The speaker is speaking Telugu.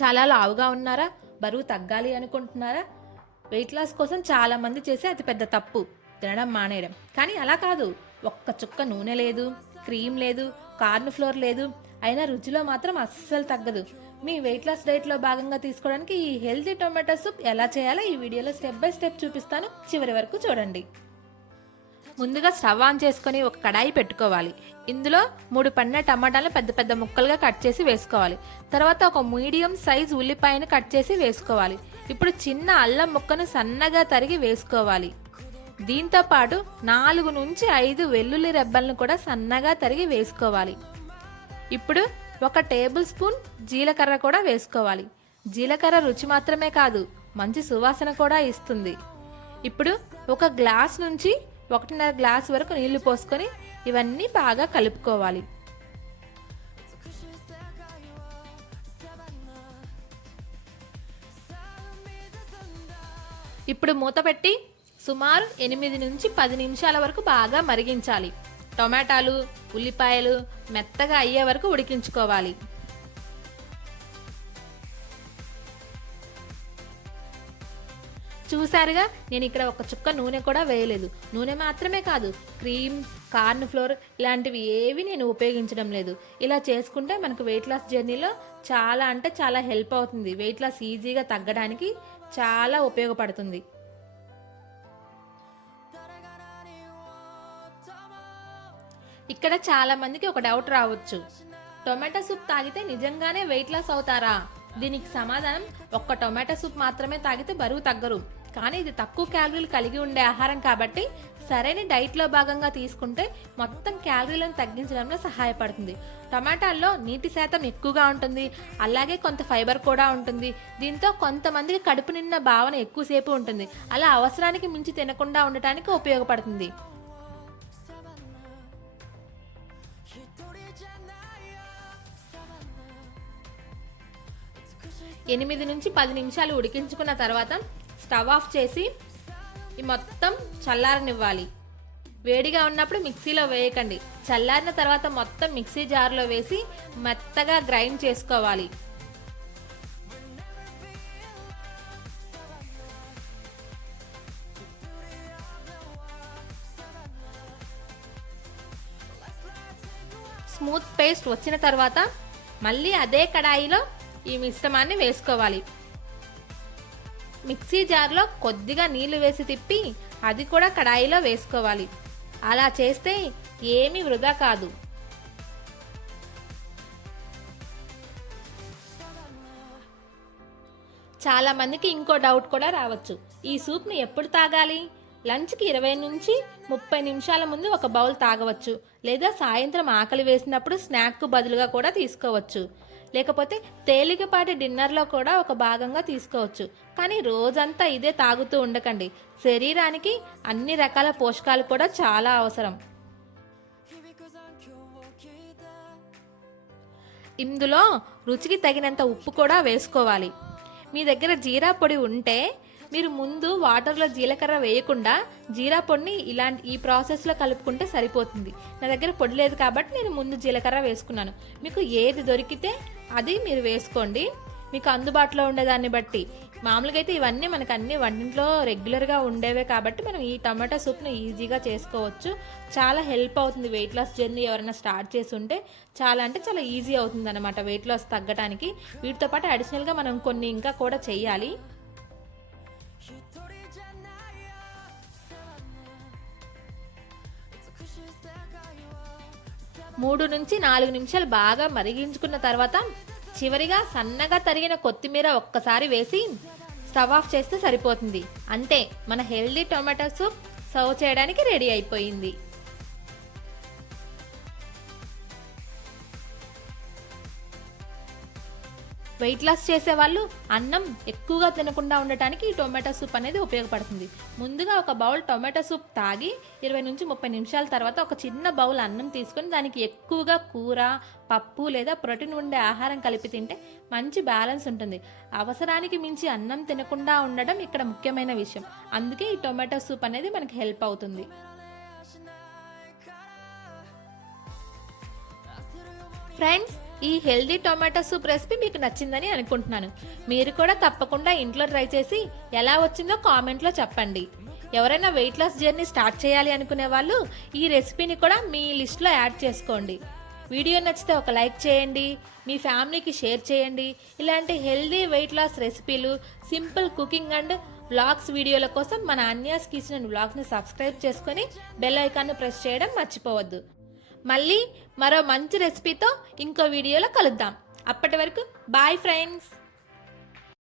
చాలా లావుగా ఉన్నారా? బరువు తగ్గాలి అనుకుంటున్నారా? వెయిట్ లాస్ కోసం చాలామంది చేసే అతిపెద్ద తప్పు తినడం మానేయడం. కానీ అలా కాదు. ఒక్క చుక్క నూనె లేదు, క్రీమ్ లేదు, కార్న్ ఫ్లోర్ లేదు, అయినా రుచిలో మాత్రం అస్సలు తగ్గదు. మీ వెయిట్ లాస్ డైట్లో భాగంగా తీసుకోవడానికి ఈ హెల్తీ టొమాటో సూప్ ఎలా చేయాలో ఈ వీడియోలో స్టెప్ బై స్టెప్ చూపిస్తాను. చివరి వరకు చూడండి. ముందుగా స్టవ్ ఆన్ చేసుకొని ఒక కడాయి పెట్టుకోవాలి. ఇందులో 3 పండిన టమాటాలను పెద్ద పెద్ద ముక్కలుగా కట్ చేసి వేసుకోవాలి. తర్వాత ఒక మీడియం సైజ్ ఉల్లిపాయను కట్ చేసి వేసుకోవాలి. ఇప్పుడు చిన్న అల్లం ముక్కను సన్నగా తరిగి వేసుకోవాలి. దీంతో పాటు 4 నుంచి 5 వెల్లుల్లి రెబ్బలను కూడా సన్నగా తరిగి వేసుకోవాలి. ఇప్పుడు 1 టేబుల్ స్పూన్ జీలకర్ర కూడా వేసుకోవాలి. జీలకర్ర రుచి మాత్రమే కాదు, మంచి సువాసన కూడా ఇస్తుంది. ఇప్పుడు 1 గ్లాస్ నుంచి 1.5 గ్లాస్ వరకు నీళ్లు పోసుకొని ఇవన్నీ బాగా కలుపుకోవాలి. ఇప్పుడు మూత పెట్టి సుమారు 8 నుంచి 10 నిమిషాల వరకు బాగా మరిగించాలి. టొమాటాలు, ఉల్లిపాయలు మెత్తగా అయ్యే వరకు ఉడికించుకోవాలి. చూసారుగా, నేను ఇక్కడ ఒక చుక్క నూనె కూడా వేయలేదు. నూనె మాత్రమే కాదు, క్రీమ్, కార్న్ ఫ్లోర్ ఇలాంటివి ఏవి నేను ఉపయోగించడం లేదు. ఇలా చేసుకుంటే మనకు వెయిట్ లాస్ జర్నీలో చాలా అంటే చాలా హెల్ప్ అవుతుంది. వెయిట్ లాస్ ఈజీగా తగ్గడానికి చాలా ఉపయోగపడుతుంది. ఇక్కడ చాలా మందికి ఒక డౌట్ రావచ్చు, టొమాటో సూప్ తాగితే నిజంగానే వెయిట్ లాస్ అవుతారా? దీనికి సమాధానం, ఒక్క టొమాటో సూప్ మాత్రమే తాగితే బరువు తగ్గరు. కానీ ఇది తక్కువ క్యాలరీలు కలిగి ఉండే ఆహారం కాబట్టి సరైన డైట్లో భాగంగా తీసుకుంటే మొత్తం క్యాలరీలను తగ్గించడంలో సహాయపడుతుంది. టమాటాల్లో నీటి శాతం ఎక్కువగా ఉంటుంది, అలాగే కొంత ఫైబర్ కూడా ఉంటుంది. దీంతో కొంతమందికి కడుపు నిండిన భావన ఎక్కువసేపు ఉంటుంది. అలా అవసరానికి మించి తినకుండా ఉండటానికి ఉపయోగపడుతుంది. 8 నుంచి 10 నిమిషాలు ఉడికించుకున్న తర్వాత స్టవ్ ఆఫ్ చేసి ఈ మొత్తం చల్లారనివ్వాలి. వేడిగా ఉన్నప్పుడు మిక్సీలో వేయకండి. చల్లారిన తర్వాత మొత్తం మిక్సీ జార్లో వేసి మెత్తగా గ్రైండ్ చేసుకోవాలి. స్మూత్ పేస్ట్ వచ్చిన తర్వాత మళ్ళీ అదే కడాయిలో ఈ మిశ్రమాన్ని వేసుకోవాలి. మిక్సీ జార్లో కొద్దిగా నీళ్లు వేసి తిప్పి అది కూడా కడాయిలో వేసుకోవాలి. అలా చేస్తే ఏమీ వృధా కాదు. చాలా మందికి ఇంకో డౌట్ కూడా రావచ్చు, ఈ సూప్ని ఎప్పుడు తాగాలి? లంచ్కి 20 నుంచి 30 నిమిషాల ముందు ఒక బౌల్ తాగవచ్చు, లేదా సాయంత్రం ఆకలి వేసినప్పుడు స్నాక్కు బదులుగా కూడా తీసుకోవచ్చు, లేకపోతే తేలికపాటి డిన్నర్లో కూడా ఒక భాగంగా తీసుకోవచ్చు. కానీ రోజంతా ఇదే తాగుతూ ఉండకండి. శరీరానికి అన్ని రకాల పోషకాలు కూడా చాలా అవసరం. ఇందులో రుచికి తగినంత ఉప్పు కూడా వేసుకోవాలి. మీ దగ్గర జీరా పొడి ఉంటే మీరు ముందు వాటర్లో జీలకర్ర వేయకుండా జీరా పొడిని ఈ ప్రాసెస్లో కలుపుకుంటే సరిపోతుంది. నా దగ్గర పొడి లేదు కాబట్టి నేను ముందు జీలకర్ర వేసుకున్నాను. మీకు ఏది దొరికితే అది మీరు వేసుకోండి, మీకు అందుబాటులో ఉండేదాన్ని బట్టి. మామూలుగా అయితే ఇవన్నీ మనకు అన్ని వంటింట్లో రెగ్యులర్గా ఉండేవే కాబట్టి మనం ఈ టమాటో సూప్ను ఈజీగా చేసుకోవచ్చు. చాలా హెల్ప్ అవుతుంది. వెయిట్ లాస్ జర్నీ ఎవరైనా స్టార్ట్ చేసి ఉంటే చాలా అంటే చాలా ఈజీ అవుతుంది అన్నమాట వెయిట్ లాస్ తగ్గడానికి. వీటితో పాటు అడిషనల్గా మనం కొన్ని ఇంకా కూడా చెయ్యాలి. 3 నుంచి 4 నిమిషాలు బాగా మరిగించుకున్న తర్వాత చివరిగా సన్నగా తరిగిన కొత్తిమీర ఒక్కసారి వేసి స్టవ్ ఆఫ్ చేస్తే సరిపోతుంది. అంతే, మన హెల్దీ టొమాటో సూప్ సర్వ్ చేయడానికి రెడీ అయిపోయింది. వెయిట్ లాస్ చేసే వాళ్ళు అన్నం ఎక్కువగా తినకుండా ఉండటానికి ఈ టొమాటో సూప్ అనేది ఉపయోగపడుతుంది. ముందుగా ఒక బౌల్ టొమాటో సూప్ తాగి 20 నుంచి 30 నిమిషాల తర్వాత ఒక చిన్న బౌల్ అన్నం తీసుకొని దానికి ఎక్కువగా కూర, పప్పు లేదా ప్రోటీన్ ఉండే ఆహారం కలిపి తింటే మంచి బ్యాలెన్స్ ఉంటుంది. అవసరానికి మించి అన్నం తినకుండా ఉండడం ఇక్కడ ముఖ్యమైన విషయం. అందుకే ఈ టొమాటో సూప్ అనేది మనకి హెల్ప్ అవుతుంది. ఫ్రెండ్స్, ఈ హెల్దీ టొమాటో సూప్ రెసిపీ మీకు నచ్చిందని అనుకుంటున్నాను. మీరు కూడా తప్పకుండా ఇంట్లో ట్రై చేసి ఎలా వచ్చిందో కామెంట్లో చెప్పండి. ఎవరైనా వెయిట్ లాస్ జర్నీ స్టార్ట్ చేయాలి అనుకునే వాళ్ళు ఈ రెసిపీని కూడా మీ లిస్ట్లో యాడ్ చేసుకోండి. వీడియో నచ్చితే ఒక లైక్ చేయండి, మీ ఫ్యామిలీకి షేర్ చేయండి. ఇలాంటి హెల్దీ వెయిట్ లాస్ రెసిపీలు, సింపుల్ కుకింగ్ అండ్ వ్లాగ్స్ వీడియోల కోసం మన అన్యాస్ కిచెన్ అండ్ వ్లాగ్ని సబ్స్క్రైబ్ చేసుకొని బెల్ ఐకాన్ను ప్రెస్ చేయడం మర్చిపోవద్దు. మళ్ళీ మరో మంచి రెసిపీతో ఇంకో వీడియోలో కలుద్దాం. అప్పటి వరకు బాయ్ ఫ్రెండ్స్.